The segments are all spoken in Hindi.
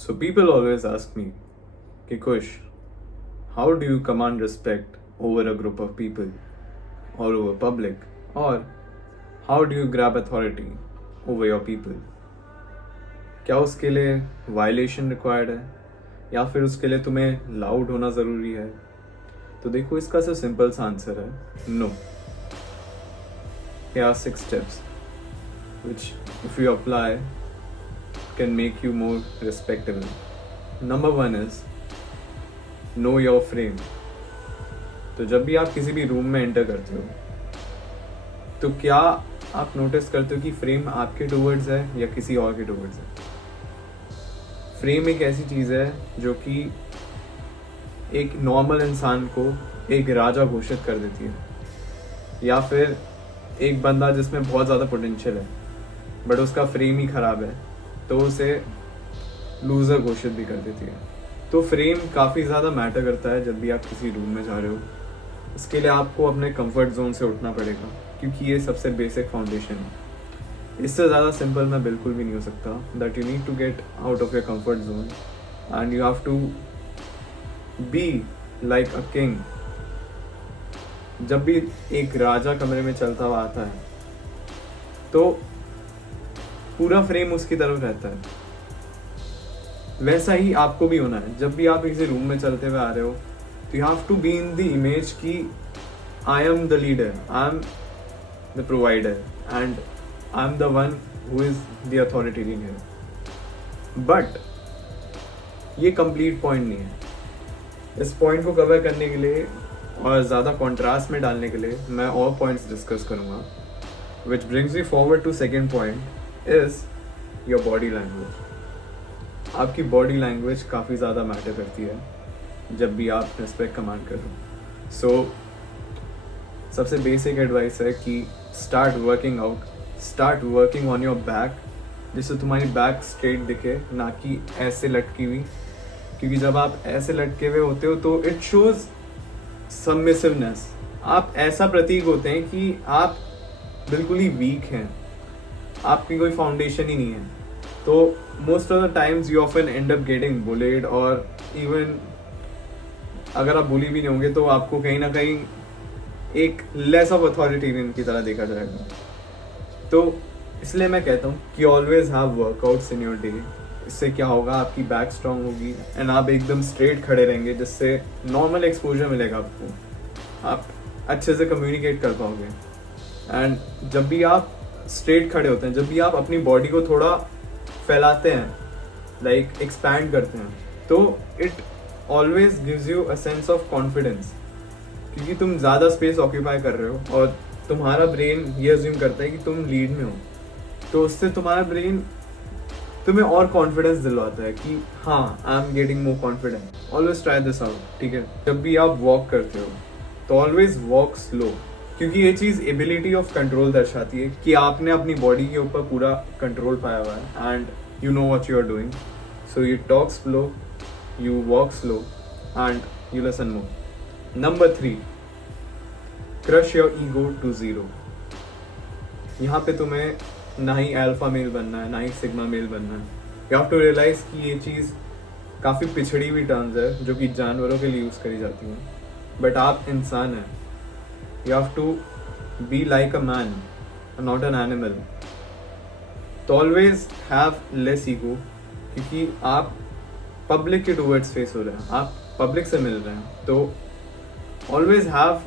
So people always ask me, Kikush, how do you command respect over a group of people or over public? Or how do you grab authority over your people? क्या उसके लिए वायलेशन रिक्वायर्ड है या फिर उसके लिए तुम्हें लाउड होना ज़रूरी है? तो देखो इसका सिर्फ सिंपल सा आंसर है no. Here are 6 steps which if you apply can make you more respectable. Number 1 is know your frame. तो जब भी आप किसी भी रूम में एंटर करते हो तो क्या आप नोटिस करते हो कि फ्रेम आपके टूवर्ड्स है या किसी और के टूवर्ड्स है? फ्रेम एक ऐसी चीज़ है जो कि एक नॉर्मल इंसान को एक राजा घोषित कर देती है, या फिर एक बंदा जिसमें बहुत ज़्यादा पोटेंशियल है बट उसका फ्रेम ही ख़राब है तो उसे लूज़र घोषित भी कर देती है. तो फ्रेम काफ़ी ज़्यादा मैटर करता है जब भी आप किसी रूम में जा रहे हो. इसके लिए आपको अपने कंफर्ट जोन से उठना पड़ेगा क्योंकि ये सबसे बेसिक फाउंडेशन है. इससे ज़्यादा सिंपल मैं बिल्कुल भी नहीं हो सकता. That you need to get out of your comfort zone and you have to be like a king. जब भी एक राजा कमरे में चलता हुआ आता है तो पूरा फ्रेम उसकी तरफ रहता है. वैसा ही आपको भी होना है. जब भी आप किसी रूम में चलते हुए आ रहे हो तो you have to be in the image कि I am the leader, I am the provider and I am the one who is the authoritarian here. But ये कंप्लीट पॉइंट नहीं है. इस पॉइंट को कवर करने के लिए और ज़्यादा कॉन्ट्रास्ट में डालने के लिए मैं और पॉइंट्स डिस्कस करूँगा. Which brings me forward to second point is your body language. आपकी बॉडी लैंग्वेज काफ़ी ज़्यादा मैटर करती है जब भी आप रिस्पेक्ट कमांड कर रहे हो. सो सबसे बेसिक एडवाइस है कि start working on your back, जिससे तुम्हारी बैक स्ट्रेट दिखे, ना कि ऐसे लटकी हुई. क्योंकि जब आप ऐसे लटके हुए होते हो तो इट शोज सबमिसिवनेस. आप ऐसा प्रतीक होते हैं कि आप बिल्कुल ही वीक हैं, आपकी कोई फाउंडेशन ही नहीं है. तो most of the times you often and up getting bullied, और इवन अगर आप बुली भी नहीं होंगे तो आपको कहीं ना कहीं एक लेस ऑफ अथॉरिटेरियन की तरह देखा जाएगा. तो इसलिए मैं कहता हूँ कि always have workouts in your day. इससे क्या होगा, आपकी बैक स्ट्रांग होगी एंड आप एकदम स्ट्रेट खड़े रहेंगे, जिससे नॉर्मल एक्सपोजर मिलेगा आपको. आप अच्छे से कम्युनिकेट कर पाओगे. एंड जब भी आप स्ट्रेट खड़े होते हैं, जब भी आप अपनी बॉडी को थोड़ा फैलाते हैं, लाइक एक्सपैंड करते हैं, तो it always gives you a sense of confidence. क्योंकि तुम ज़्यादा स्पेस ऑक्यूपाई कर रहे हो और तुम्हारा ब्रेन ये अज्यूम करता है कि तुम लीड में हो, तो उससे तुम्हारा ब्रेन तुम्हें और कॉन्फिडेंस दिलवाता है कि हाँ, I am getting more confident. Always try this out. ठीक है, जब भी आप वॉक करते हो तो ऑलवेज वॉक स्लो, क्योंकि ये चीज़ एबिलिटी ऑफ कंट्रोल दर्शाती है कि आपने अपनी बॉडी के ऊपर पूरा कंट्रोल पाया हुआ है and you know what you are doing. So you talk slow, you walk slow and you listen more. Number 3, crush your ego to 0. यहाँ पे तुम्हें ना ही अल्फा मेल बनना है, ना ही सिग्मा मेल बनना है. यू हैव टू रियलाइज कि ये चीज़ काफ़ी पिछड़ी हुई टर्म्स है जो कि जानवरों के लिए यूज़ करी जाती हैं, बट आप इंसान हैं. You have to be like a man, not an animal. तो ऑलवेज हैव लेस ईगो, क्योंकि आप पब्लिक के टूवर्ड्स फेस हो रहे हैं, आप पब्लिक से मिल रहे हैं. तो ऑलवेज हैव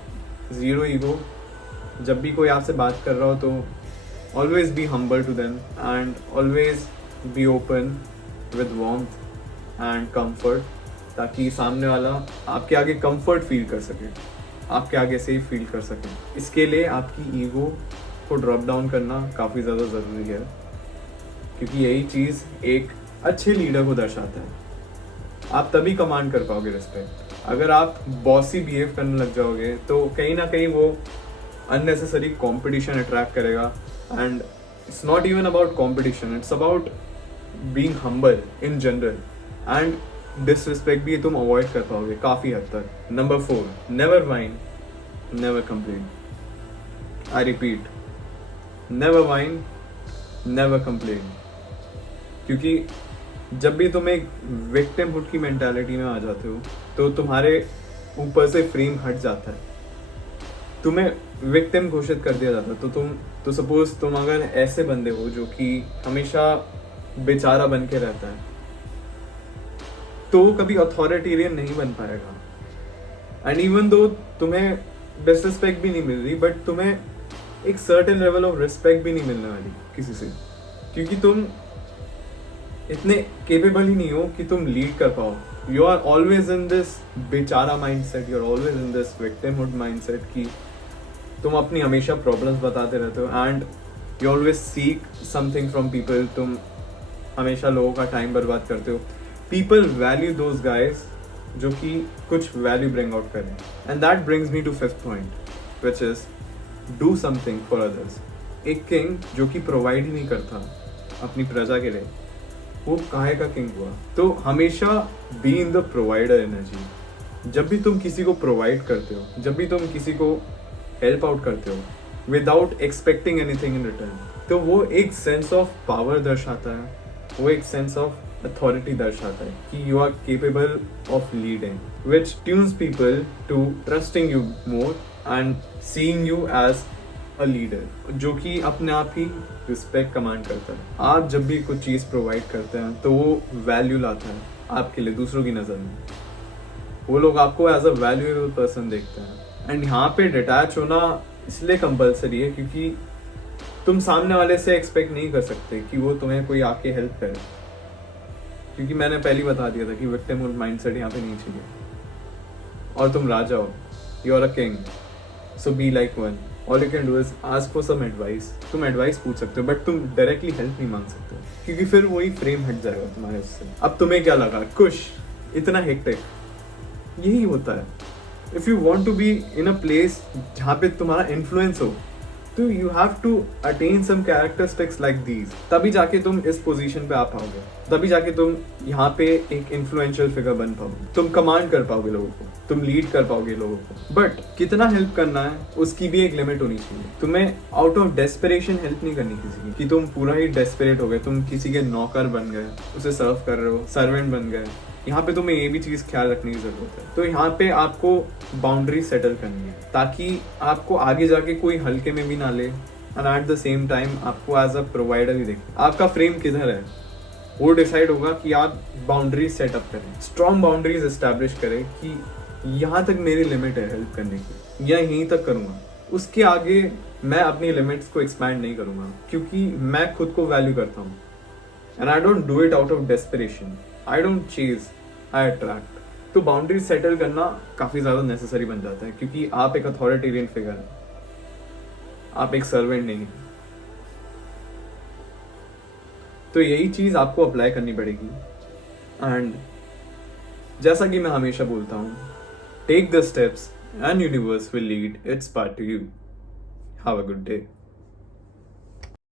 0 ईगो. जब भी कोई आपसे बात कर रहा हो तो always be humble to them and always be open with warmth and comfort, ताकि सामने वाला आपके आगे comfort फील कर सके, आपके आगे सेफ फील कर सके. इसके लिए आपकी ईगो को ड्रॉप डाउन करना काफ़ी ज़्यादा ज़रूरी है, क्योंकि यही चीज़ एक अच्छे लीडर को दर्शाता है. आप तभी कमांड कर पाओगे रिस्पेक्ट. अगर आप बॉसी बिहेव करने लग जाओगे तो कहीं ना कहीं वो अननेसेसरी कंपटीशन अट्रैक्ट करेगा. And it's not even about competition, it's about being humble in general. And disrespect भी तुम avoid कर पाओगे काफ़ी हद तक. Number 4, never whine, never complain. I repeat, never whine, never complain. क्योंकि जब भी तुम एक विक्टिमहुड की मेंटालिटी में आ जाते हो तो तुम्हारे ऊपर से फ्रेम हट जाता है, तुम्हें विक्टिम घोषित कर दिया जाता है। तो सपोज तुम अगर ऐसे बंदे हो जो कि हमेशा बेचारा बन के रहता है, तो वो कभी अथॉरिटेरियन नहीं बन पाएगा। एंड इवन दो तुम्हें डिसरिस्पेक्ट भी नहीं मिल रही, बट तुम्हें एक सर्टेन लेवल ऑफ रिस्पेक्ट भी नहीं मिलने वाली किसी से, क्योंकि तुम इतने केपेबल ही नहीं हो कि तुम लीड कर पाओ। You are always in this बेचारा mindset, you are always in this victimhood mindset कि तुम अपनी हमेशा प्रॉब्लम्स बताते रहते हो and you always seek something from people. तुम हमेशा लोगों का टाइम बर्बाद करते हो। पीपल वैल्यू दोज गाइज जो कि कुछ वैल्यू ब्रिंग आउट करें। And that brings me to fifth point which is do something for others. एक किंग जो कि प्रोवाइड ही नहीं करता अपनी प्रजा के लिए, वो काहे का किंग हुआ? तो हमेशा B in the provider energy. जब भी तुम किसी को प्रोवाइड करते हो, जब भी तुम किसी को हेल्प आउट करते हो without expecting anything in return, तो वो एक सेंस ऑफ पावर दर्शाता है, वो एक सेंस ऑफ अथॉरिटी दर्शाता है कि you are capable of leading, which tunes people to trusting you more and seeing you as a leader, जो कि अपने आप ही रिस्पेक्ट कमांड करता है। आप जब भी कुछ चीज़ प्रोवाइड करते हैं तो वो वैल्यू लाता है आपके लिए दूसरों की नज़र में। वो लोग आपको एज अ वैल्यूएबल पर्सन देखते हैं। एंड यहाँ पे डिटैच होना इसलिए कंपलसरी है क्योंकि तुम सामने वाले से एक्सपेक्ट नहीं कर सकते कि वो तुम्हें कोई आके हेल्प करे, क्योंकि मैंने पहले ही बता दिया था कि विक्टिमहुड माइंडसेट यहाँ पे नहीं चाहिए। और तुम राजा हो, you are a king, so be like one. All you can do is ask for some advice. तुम एडवाइस पूछ सकते हो बट तुम डायरेक्टली हेल्प नहीं मांग सकते, क्योंकि फिर वही फ्रेम हट जाएगा तुम्हारे उससे। अब तुम्हें क्या लगा, कुछ इतना हेक्टिक? यही होता है। If you want to be in a place जहाँ पे तुम्हारा इन्फ्लुएंस हो, तो you have to attain some characteristics like these. तभी जाके तुम इस पोजीशन पे आ पाओगे, तभी जाके तुम यहाँ पे एक इन्फ्लुएंशियल फिगर बन पाओगे, तुम कमांड कर पाओगे लोगों को, तुम लीड कर पाओगे लोगों को। बट कितना हेल्प करना है उसकी भी एक लिमिट होनी चाहिए। तुम्हें आउट ऑफ डेस्परेशन हेल्प नहीं करनी किसी की, कि तुम पूरा ही डेस्परेट हो गए, तुम किसी के नौकर बन गए, उसे सर्व कर रहे हो, सर्वेंट बन गए। यहाँ पे तुम्हें ये भी चीज ख्याल रखने की जरूरत है। तो यहाँ पे आपको बाउंड्री सेटल करनी है ताकि आपको आगे जाके कोई हल्के में भी ना ले, and at the same time आपको एज अ प्रोवाइडर ही देखे। आपका फ्रेम किधर है वो डिसाइड होगा कि आप बाउंड्रीज सेटअप करें, स्ट्रॉन्ग बाउंड्रीज एस्टैब्लिश करें कि यहाँ तक मेरी लिमिट है हेल्प करने की, या यहीं तक करूँगा, उसके आगे मैं अपनी लिमिट्स को एक्सपैंड नहीं करूँगा, क्योंकि मैं खुद को वैल्यू करता हूँ। And I don't do it out of desperation, I don't chase, I attract. तो बाउंड्रीज सेटल करना काफी ज्यादा नेसेसरी बन जाता है, क्योंकि आप एक अथॉरिटेरियन फिगर हैं, आप एक सर्वेंट नहीं। तो यही चीज आपको अप्लाई करनी पड़ेगी। एंड जैसा कि मैं हमेशा बोलता हूँ, take the steps and universe will lead its part to you. Have a good day.